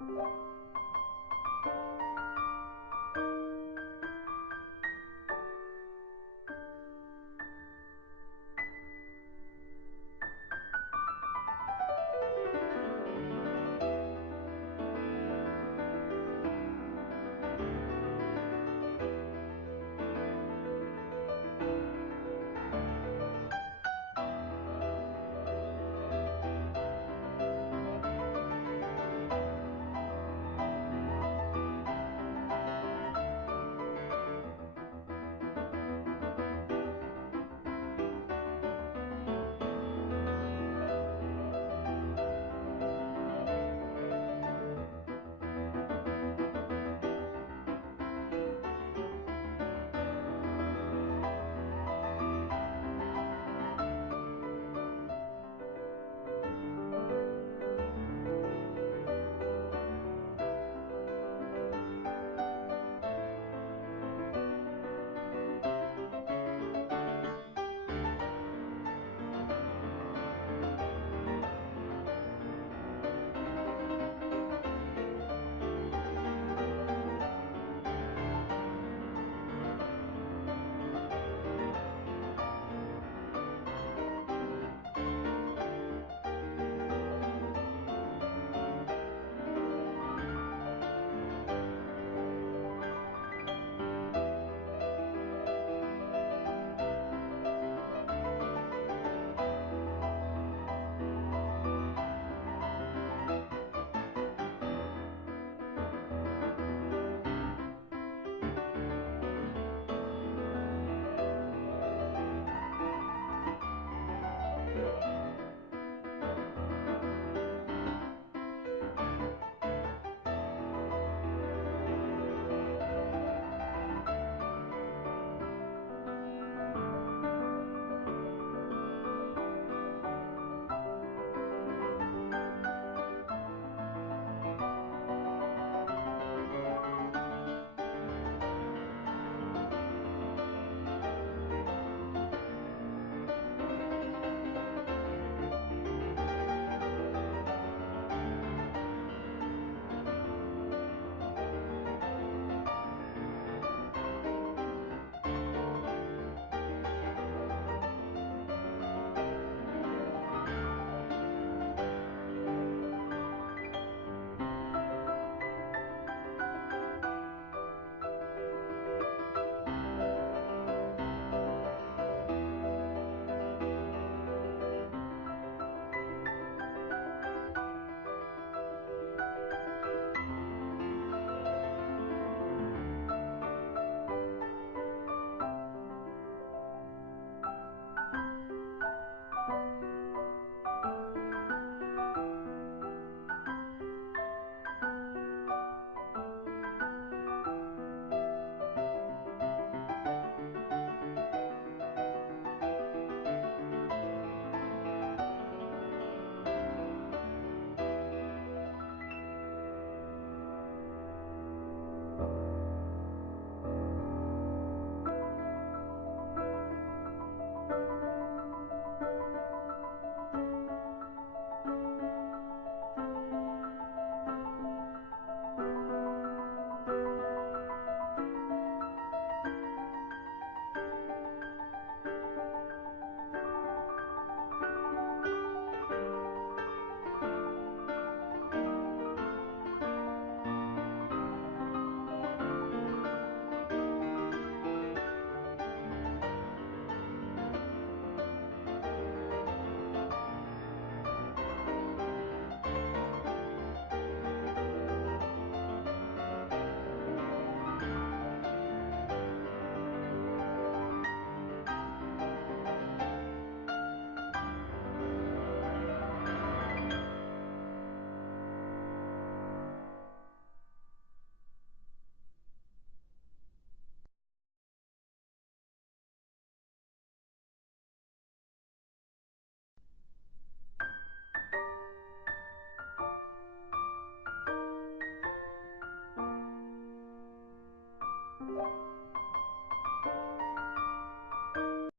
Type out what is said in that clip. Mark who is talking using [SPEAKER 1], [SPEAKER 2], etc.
[SPEAKER 1] you